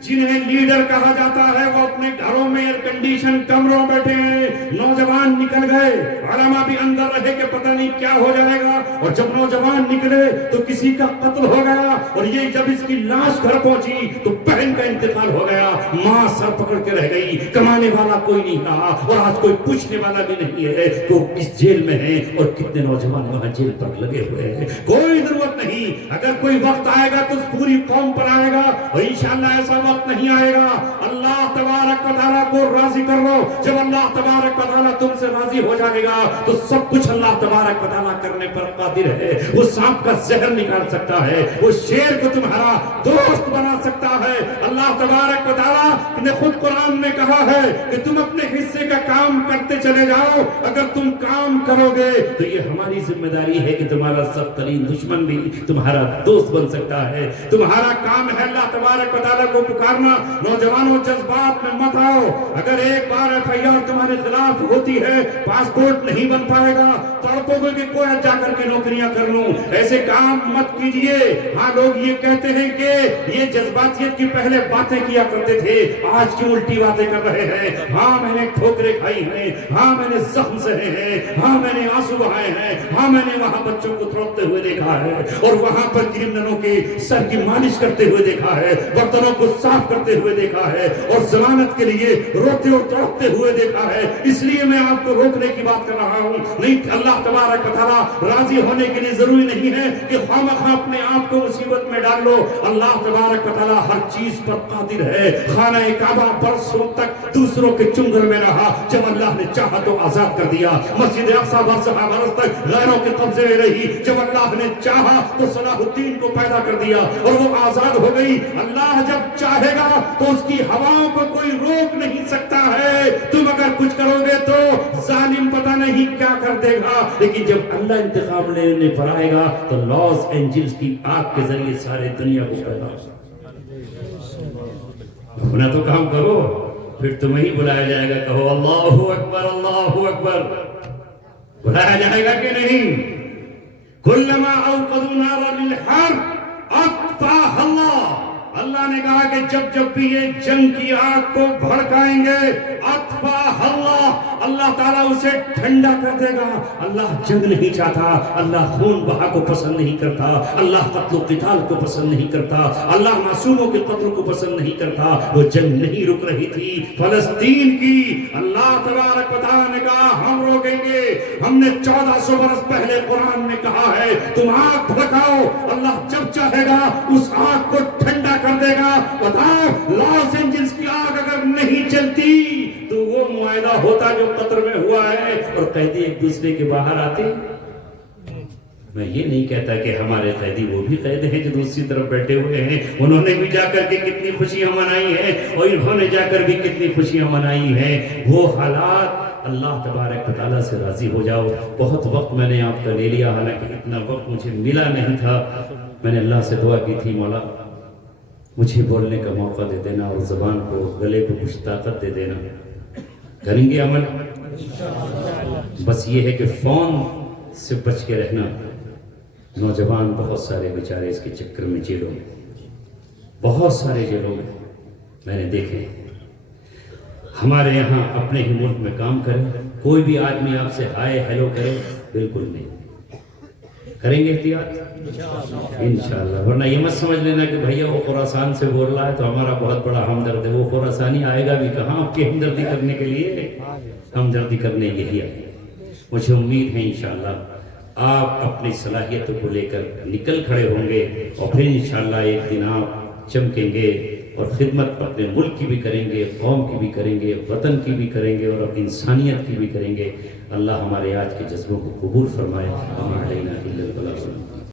جنہیں لیڈر کہا جاتا ہے وہ اپنے گھروں میں ایئر کنڈیشن کمروں بیٹھے ہیں۔ نوجوان نکل گئے، علماء بھی اندر رہے کہ پتہ نہیں کیا ہو جائے گا، اور جب نوجوان نکلے تو کسی کا قتل ہو گیا، اور یہ جب اس کی لاش گھر پہنچی تو بہن کا انتقال ہو گیا، ماں سر پکڑ کے رہ گئی، کمانے والا کوئی نہیں رہا، اور آج کوئی پوچھنے والا بھی نہیں ہے تو اس جیل میں ہیں، اور کتنے نوجوان وہاں جیل پر لگے ہوئے ہیں۔ کوئی ضرورت نہیں، اگر کوئی وقت آئے گا تو پوری قوم پر آئے گا، اور انشاءاللہ ایسا وقت نہیں آئے گا۔ اللہ تبارک و تعالیٰ کو راضی کر لو۔ جب اللہ تبارک و تعالیٰ تم سے راضی ہو جائے گا تو سب کچھ اللہ تبارک و تعالیٰ کرنے پر قادر ہے۔ وہ سانپ کا زہر نکال سکتا ہے، وہ شیر کو تمہارا دوست بنا سکتا ہے۔ اللہ تبارک و تعالیٰ نے خود قرآن میں کہا ہے کہ تم اپنے حصے کا کام کرتے چلے جاؤ. اگر تم کام کرو گے تو یہ ہماری ذمہ داری ہے کہ تمہارا سخت ترین دشمن بھی تمہارا دوست بن سکتا ہے. تمہارا کام ہے اللہ تبارک و تعالیٰ کو پکارنا. نوجوانوں جذبات میں مت آؤ. اگر ایک بار FIR تمہارے خلاف ہوتی ہے, پاسپورٹ نہیں بن پائے گا, تڑپو گے کہ کوئی جا کر کے نوکریاں کر لوں. ایسے کام مت کیجئے. ہاں لوگ یہ کہتے ہیں کہ یہ جذباتیت کی پہلے باتیں کیا کرتے تھے, آج کیوں الٹی باتیں کر رہے ہیں. ہاں میں نے ٹھوکریں کھائی ہیں, ہاں میں نے زخم سہے ہیں, ہاں میں نے آنسو بہائے ہیں, ہاں میں نے وہاں بچوں کو تڑپتے ہوئے دیکھا ہے, اور وہاں پر کرمنلوں کی سر کی مالش کرتے ہوئے دیکھا ہے, برتنوں کو صاف کرتے ہوئے دیکھا ہے, اور ضمانت کے لیے روتے اور تڑپتے ہوئے دیکھا ہے. اس لیے میں آپ کو روکنے کی بات کر رہا ہوں. نہیں, اللہ تبارک و تعالیٰ راضی ہونے کے لیے ضروری نہیں ہے کہ خامخواہ اپنے آپ کو مصیبت میں ڈال لو. اللہ تبارک و تعالیٰ ہر چیز پر قادر ہے. خانہ کعبہ برسوں تک دوسروں کے چنگل میں رہا, جب اللہ نے چاہا تو آزاد کر دیا. مسجد اقصیٰ برسوں تک غیروں کے قبضے میں رہی, جب اللہ نے چاہا تو صلاح الدین کو پیدا کر دیا اور وہ آزاد ہو گئی. اللہ جب چاہے گا تو اس کی ہواؤں کو کوئی روک نہیں سکتا ہے. تم اگر کچھ کرو گے تو ظالم پتہ نہیں کیا کر دے گا, لیکن جب اللہ انتقام لینے پر آئے گا تو لاس اینجلس کی آگ کے ذریعے سارے دنیا کو پیدا ہو. اپنا تو کام کرو, پھر تمہیں ہی بلایا جائے گا. کہو اللہ اکبر, اللہ اکبر. بلایا جائے گا کہ نہیں؟ کلما اوقدوا نارا للحرب اطفاها اللہ. اللہ نے کہا کہ جب بھی یہ جنگ کی آگ کو بھڑکائیں گے, اطفاها اللہ, اللہ تعالیٰ اسے ٹھنڈا کر دے گا. اللہ جنگ نہیں چاہتا, اللہ خون بہا کو پسند نہیں کرتا, اللہ قتل و قتال کو پسند نہیں کرتا, اللہ معصوموں کے قتل کو پسند نہیں کرتا. وہ جنگ نہیں رک رہی تھی فلسطین کی. اللہ تبارک و تعالیٰ نے کہا ہم روکیں گے. ہم نے 1400 برس پہلے قرآن میں کہا ہے تم آگ بھڑکاؤ, اللہ جب چاہے گا اس آگ کو ٹھنڈا کر دے گا. بتاؤ, لاس اینجلس کی آگ اگر نہیں چلتی تو وہ معاہدہ ہوتا جو قطر میں ہوا ہے, اور قیدی ایک دوسرے کے باہر آتے. میں یہ نہیں کہتا کہ ہمارے قیدی وہ بھی قید ہیں جو دوسری طرف بیٹھے ہوئے ہیں, انہوں نے بھی جا کر کے کتنی خوشیاں منائی ہیں, اور انہوں نے جا کر بھی کتنی خوشیاں منائی ہیں. وہ حالات, اللہ تبارک و تعالیٰ سے راضی ہو جاؤ. بہت وقت میں نے آپ کا لے لیا, حالانکہ اتنا وقت مجھے ملا نہیں تھا. میں نے اللہ سے دعا کی تھی, مولا مجھے بولنے کا موقع دے دینا اور زبان کو, گلے کو کچھ طاقت دے دینا. کریں گے عمل؟ بس یہ ہے کہ فون سے بچ کے رہنا. نوجوان بہت سارے بیچارے اس کے چکر میں جیلوں میں, بہت سارے جیلوں میں میں نے دیکھے. ہمارے یہاں اپنے ہی ملک میں کام کریں, کوئی بھی آدمی آپ سے ہائے ہیلو کرے, بالکل نہیں. کریں گے احتیاط انشاءاللہ. ورنہ یہ مت سمجھ لینا کہ بھیا وہ خراسان سے بول رہا ہے تو ہمارا بہت بڑا ہمدرد ہے. وہ خراسانی آئے گا بھی کہاں آپ کی ہمدردی کرنے کے لیے, ہمدردی کرنے یہی آئے. مجھے امید ہے انشاءاللہ آپ اپنی صلاحیتوں کو لے کر نکل کھڑے ہوں گے, اور پھر انشاءاللہ ایک دن آپ چمکیں گے, اور خدمت اپنے ملک کی بھی کریں گے, قوم کی بھی کریں گے, وطن کی بھی کریں گے, اور انسانیت کی بھی کریں گے. اللہ ہمارے آج کے جذبوں کو قبول فرمائے.